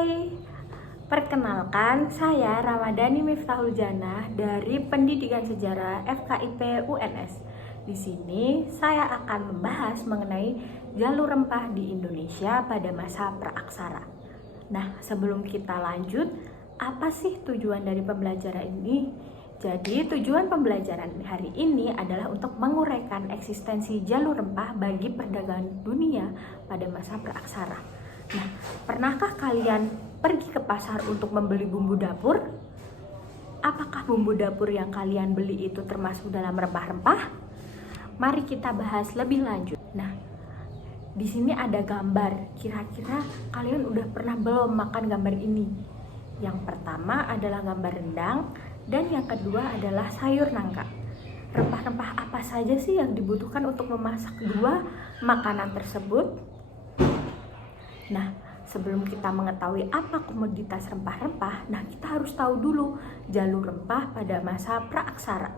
Hai, perkenalkan saya Ramadhani Miftahul Janah dari Pendidikan Sejarah FKIP UNS. Di sini saya akan membahas mengenai jalur rempah di Indonesia pada masa praaksara. Nah, sebelum kita lanjut, apa sih tujuan dari pembelajaran ini? Jadi, tujuan pembelajaran hari ini adalah untuk menguraikan eksistensi jalur rempah bagi perdagangan dunia pada masa praaksara. Nah, pernahkah kalian pergi ke pasar untuk membeli bumbu dapur? Apakah bumbu dapur yang kalian beli itu termasuk dalam rempah-rempah? Mari kita bahas lebih lanjut. Nah, di sini ada gambar. Kira-kira kalian udah pernah belum makan gambar ini? Yang pertama adalah gambar rendang dan yang kedua adalah sayur nangka. Rempah-rempah apa saja sih yang dibutuhkan untuk memasak dua makanan tersebut? Nah, sebelum kita mengetahui apa komoditas rempah-rempah, nah kita harus tahu dulu jalur rempah pada masa praaksara.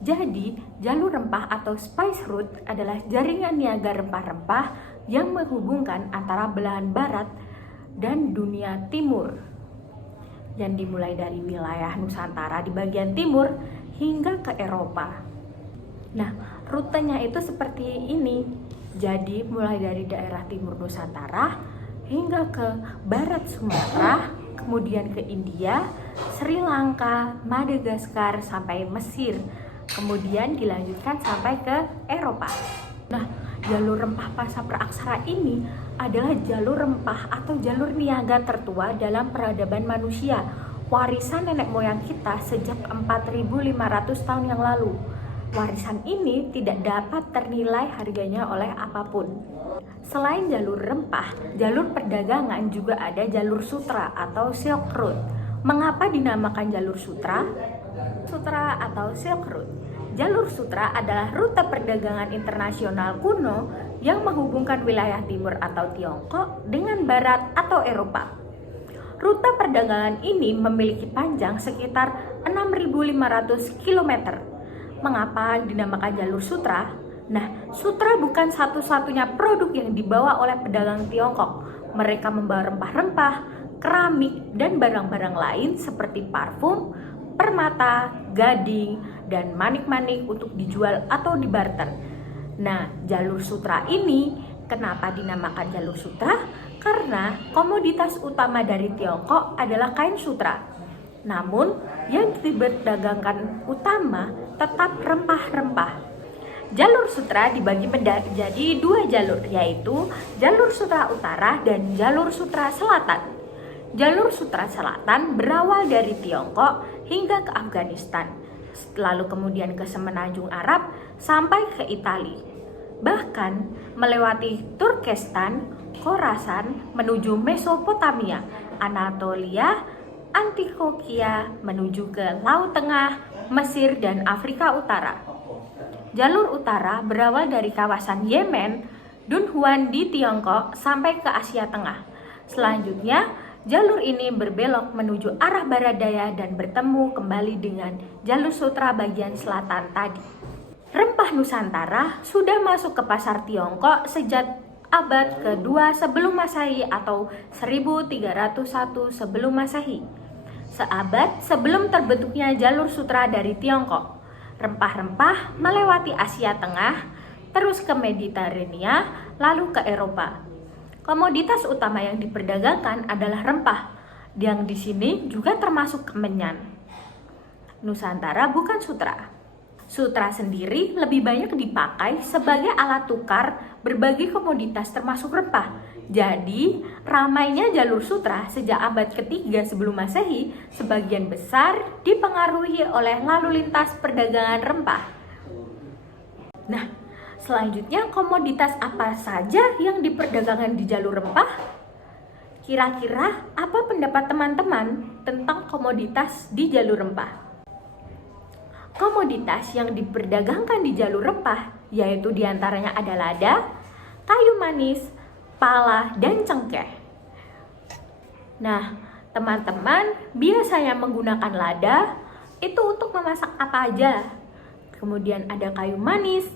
Jadi, jalur rempah atau spice route adalah jaringan niaga rempah-rempah yang menghubungkan antara belahan barat dan dunia timur, yang dimulai dari wilayah Nusantara di bagian timur hingga ke Eropa. Nah, rutenya itu seperti ini. Jadi mulai dari daerah timur Nusantara hingga ke barat Sumatera, kemudian ke India, Sri Lanka, Madagaskar sampai Mesir, kemudian dilanjutkan sampai ke Eropa. Nah, jalur rempah masa praaksara ini adalah jalur rempah atau jalur niaga tertua dalam peradaban manusia, warisan nenek moyang kita sejak 4.500 tahun yang lalu. Warisan ini tidak dapat ternilai harganya oleh apapun. Selain jalur rempah, jalur perdagangan juga ada jalur sutra atau Silk Road. Mengapa dinamakan jalur sutra? Sutra atau Silk Road. Jalur sutra adalah rute perdagangan internasional kuno yang menghubungkan wilayah timur atau Tiongkok dengan barat atau Eropa. Rute perdagangan ini memiliki panjang sekitar 6.500 km. Mengapa dinamakan jalur sutra? Nah, sutra bukan satu-satunya produk yang dibawa oleh pedagang Tiongkok. Mereka membawa rempah-rempah, keramik, dan barang-barang lain seperti parfum, permata, gading, dan manik-manik untuk dijual atau dibarter. Nah, jalur sutra ini kenapa dinamakan jalur sutra? Karena komoditas utama dari Tiongkok adalah kain sutra. Namun, yang diperdagangkan utama tetap rempah-rempah. Jalur sutra dibagi menjadi dua jalur, yaitu jalur sutra utara dan jalur sutra selatan. Jalur sutra selatan berawal dari Tiongkok hingga ke Afghanistan, lalu kemudian ke Semenanjung Arab sampai ke Italia. Bahkan melewati Turkestan, Khorasan menuju Mesopotamia, Anatolia, Antioquia menuju ke Laut Tengah, Mesir, dan Afrika Utara. Jalur utara berawal dari kawasan Yemen, Dunhuan di Tiongkok sampai ke Asia Tengah. Selanjutnya, jalur ini berbelok menuju arah barat daya dan bertemu kembali dengan jalur sutra bagian selatan tadi. Rempah Nusantara sudah masuk ke pasar Tiongkok sejak abad kedua sebelum Masehi atau 1301 sebelum Masehi. Seabad sebelum terbentuknya jalur sutra dari Tiongkok, rempah-rempah melewati Asia Tengah, terus ke Mediterania, lalu ke Eropa. Komoditas utama yang diperdagangkan adalah rempah, yang di sini juga termasuk kemenyan. Nusantara bukan sutra. Sutra sendiri lebih banyak dipakai sebagai alat tukar berbagai komoditas termasuk rempah. Jadi, ramainya jalur sutra sejak abad ketiga sebelum Masehi sebagian besar dipengaruhi oleh lalu lintas perdagangan rempah. Nah, selanjutnya komoditas apa saja yang diperdagangkan di jalur rempah? Kira-kira apa pendapat teman-teman tentang komoditas di jalur rempah? Komoditas yang diperdagangkan di jalur rempah yaitu diantaranya ada lada, kayu manis, pala, dan cengkeh. Nah, teman-teman biasanya menggunakan lada itu untuk memasak apa aja. Kemudian ada kayu manis,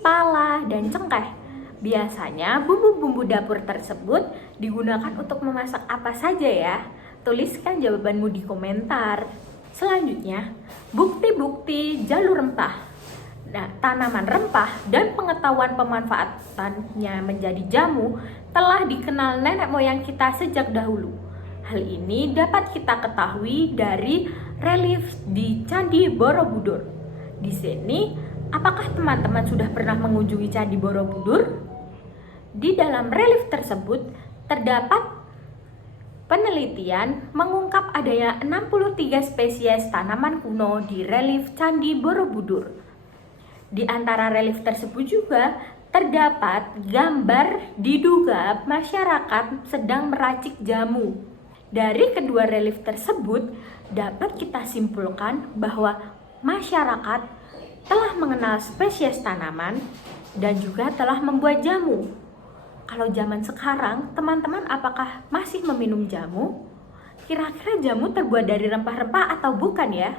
pala, dan cengkeh. Biasanya bumbu-bumbu dapur tersebut digunakan untuk memasak apa saja ya? Tuliskan jawabanmu di komentar. Selanjutnya, bukti-bukti jalur rempah. Nah, tanaman rempah dan pengetahuan pemanfaatannya menjadi jamu telah dikenal nenek moyang kita sejak dahulu. Hal ini dapat kita ketahui dari relief di Candi Borobudur. Di sini, apakah teman-teman sudah pernah mengunjungi Candi Borobudur? Di dalam relief tersebut terdapat penelitian mengungkap adanya 63 spesies tanaman kuno di relief Candi Borobudur. Di antara relief tersebut juga terdapat gambar diduga masyarakat sedang meracik jamu. Dari kedua relief tersebut dapat kita simpulkan bahwa masyarakat telah mengenal spesies tanaman dan juga telah membuat jamu. Kalau zaman sekarang, teman-teman apakah masih meminum jamu? Kira-kira jamu terbuat dari rempah-rempah atau bukan ya?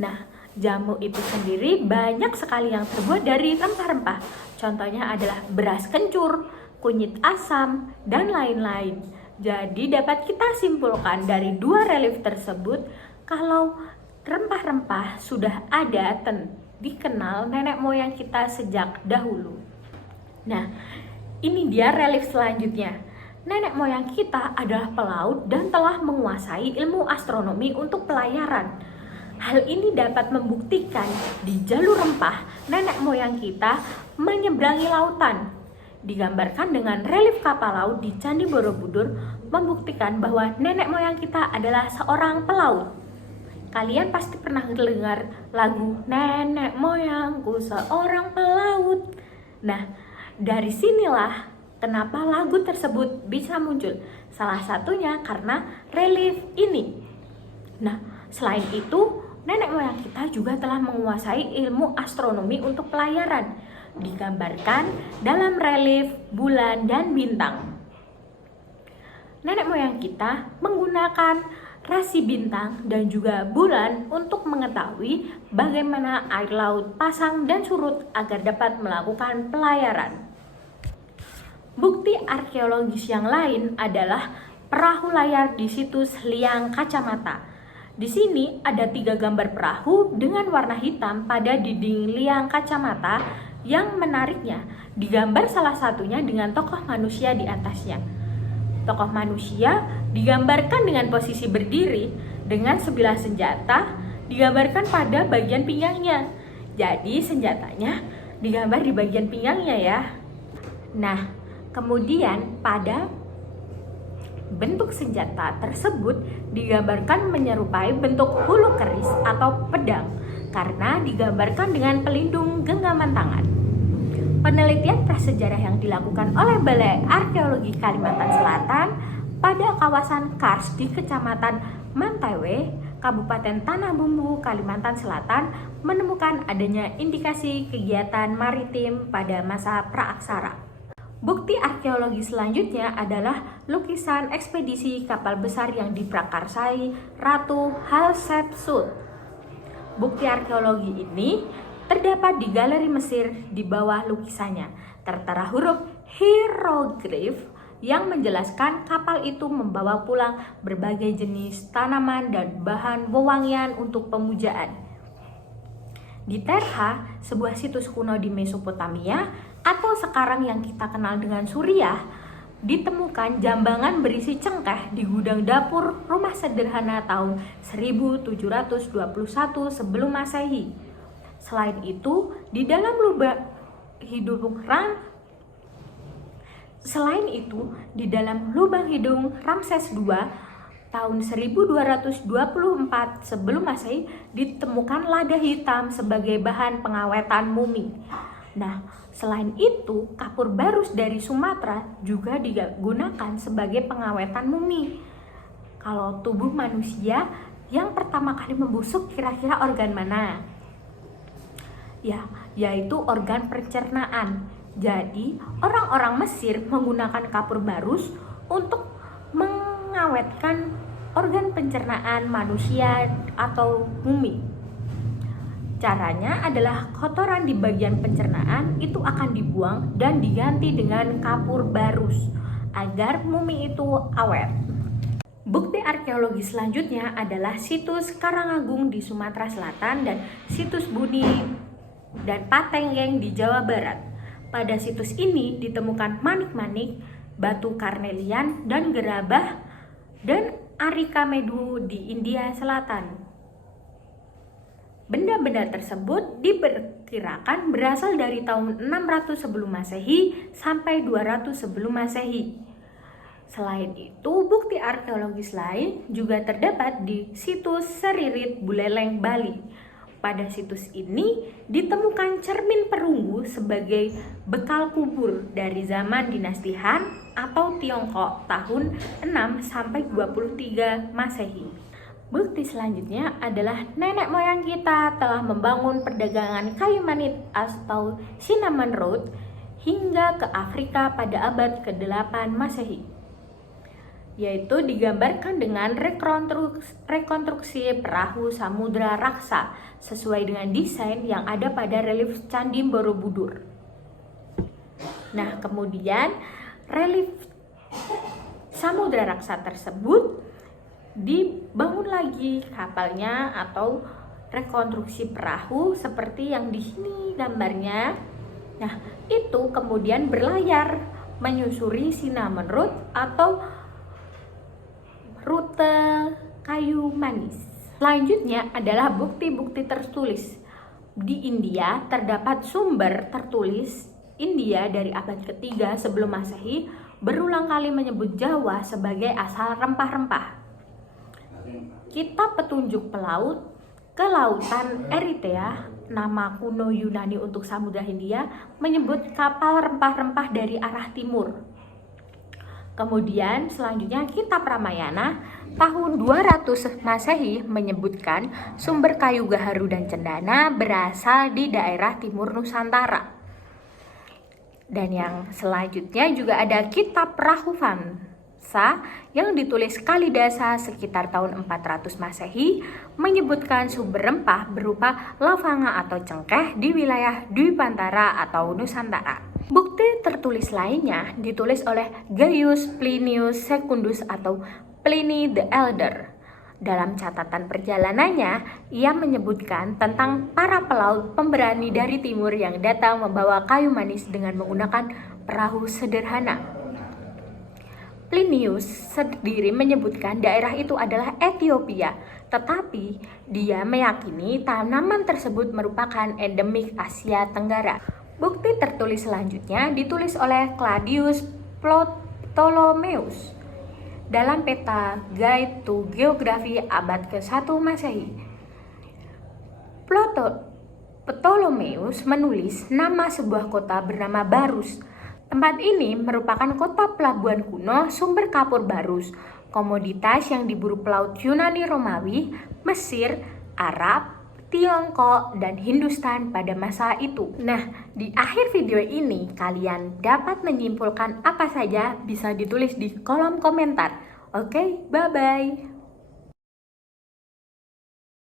Nah, jamu itu sendiri banyak sekali yang terbuat dari rempah-rempah. Contohnya adalah beras kencur, kunyit asam, dan lain-lain. Jadi dapat kita simpulkan dari dua relief tersebut kalau rempah-rempah sudah ada dikenal nenek moyang kita sejak dahulu. Nah, ini dia relief selanjutnya. Nenek moyang kita adalah pelaut dan telah menguasai ilmu astronomi untuk pelayaran. Hal ini dapat membuktikan di jalur rempah nenek moyang kita menyeberangi lautan. Digambarkan dengan relief kapal laut di Candi Borobudur membuktikan bahwa nenek moyang kita adalah seorang pelaut. Kalian pasti pernah dengar lagu Nenek Moyangku Seorang Pelaut. Nah, dari sinilah kenapa lagu tersebut bisa muncul. Salah satunya karena relief ini. Nah, selain itu, nenek moyang kita juga telah menguasai ilmu astronomi untuk pelayaran. Digambarkan dalam relief bulan dan bintang. Nenek moyang kita menggunakan rasi bintang dan juga bulan untuk mengetahui bagaimana air laut pasang dan surut agar dapat melakukan pelayaran. Bukti arkeologis yang lain adalah perahu layar di situs Liang Kacamata. Di sini ada 3 gambar perahu dengan warna hitam pada dinding Liang Kacamata yang menariknya. Digambar salah satunya dengan tokoh manusia di atasnya. Tokoh manusia digambarkan dengan posisi berdiri dengan sebilah senjata digambarkan pada bagian pinggangnya. Jadi senjatanya digambar di bagian pinggangnya ya. Nah, kemudian pada bentuk senjata tersebut digambarkan menyerupai bentuk hulu keris atau pedang karena digambarkan dengan pelindung genggaman tangan. Penelitian prasejarah yang dilakukan oleh Balai Arkeologi Kalimantan Selatan pada kawasan Kars di Kecamatan Mantewe, Kabupaten Tanah Bumbu, Kalimantan Selatan menemukan adanya indikasi kegiatan maritim pada masa praaksara. Bukti arkeologi selanjutnya adalah lukisan ekspedisi kapal besar yang diprakarsai Ratu Hatshepsut. Bukti arkeologi ini terdapat di galeri Mesir. Di bawah lukisannya tertera huruf hieroglif yang menjelaskan kapal itu membawa pulang berbagai jenis tanaman dan bahan wewangian untuk pemujaan. Di Terha, sebuah situs kuno di Mesopotamia atau sekarang yang kita kenal dengan Suriah, ditemukan jambangan berisi cengkeh di gudang dapur rumah sederhana tahun 1721 sebelum Masehi. Selain itu, di dalam lubang hidung Ramses II tahun 1224 sebelum Masehi ditemukan lada hitam sebagai bahan pengawetan mumi. Nah, selain itu, kapur barus dari Sumatera juga digunakan sebagai pengawetan mumi. Kalau tubuh manusia yang pertama kali membusuk kira-kira organ mana? Ya, yaitu organ pencernaan. Jadi, orang-orang Mesir menggunakan kapur barus untuk mengawetkan organ pencernaan manusia atau mumi. Caranya adalah kotoran di bagian pencernaan itu akan dibuang dan diganti dengan kapur barus agar mumi itu awet. Bukti arkeologi selanjutnya adalah situs Karangagung di Sumatera Selatan dan situs Buni dan Patenggeng di Jawa Barat. Pada situs ini ditemukan manik-manik, batu karnelian, dan gerabah dan arikamedu di India Selatan. Benda-benda tersebut diperkirakan berasal dari tahun 600 sebelum Masehi sampai 200 sebelum Masehi. Selain itu, bukti arkeologis lain juga terdapat di situs Seririt Buleleng, Bali. Pada situs ini ditemukan cermin perunggu sebagai bekal kubur dari zaman dinasti Han atau Tiongkok tahun 6 sampai 23 Masehi. Bukti selanjutnya adalah nenek moyang kita telah membangun perdagangan kayu manis atau cinnamon road hingga ke Afrika pada abad ke-8 Masehi. Yaitu digambarkan dengan rekonstruksi perahu samudra raksa sesuai dengan desain yang ada pada relief Candi Borobudur. Nah, kemudian relief samudra raksa tersebut dibangun lagi kapalnya atau rekonstruksi perahu seperti yang di sini gambarnya. Nah, itu kemudian berlayar menyusuri Cinnamon Road atau rute kayu manis. Selanjutnya adalah bukti-bukti tertulis. Di India terdapat sumber tertulis India dari abad ketiga sebelum Masehi berulang kali menyebut Jawa sebagai asal rempah-rempah. Kitab petunjuk pelaut ke lautan Eritrea, nama kuno Yunani untuk Samudra Hindia, menyebut kapal rempah-rempah dari arah timur. Kemudian selanjutnya kitab Ramayana tahun 200 Masehi menyebutkan sumber kayu gaharu dan cendana berasal di daerah timur Nusantara. Dan yang selanjutnya juga ada kitab Rahuvansa yang ditulis Kalidasa sekitar tahun 400 Masehi menyebutkan sumber rempah berupa lavanga atau cengkeh di wilayah Dwipantara atau Nusantara. Bukti tertulis lainnya ditulis oleh Gaius Plinius Secundus atau Pliny the Elder. Dalam catatan perjalanannya, ia menyebutkan tentang para pelaut pemberani dari timur yang datang membawa kayu manis dengan menggunakan perahu sederhana. Plinius sendiri menyebutkan daerah itu adalah Ethiopia, tetapi dia meyakini tanaman tersebut merupakan endemik Asia Tenggara. Bukti tertulis selanjutnya ditulis oleh Claudius Ptolemaeus dalam peta Guide to Geography abad ke-1 Masehi. Ptolemaeus menulis nama sebuah kota bernama Barus. Tempat ini merupakan kota pelabuhan kuno sumber kapur barus, komoditas yang diburu pelaut Yunani, Romawi, Mesir, Arab, Tiongkok, dan Hindustan pada masa itu. Nah, di akhir video ini kalian dapat menyimpulkan apa saja bisa ditulis di kolom komentar. Oke, bye-bye.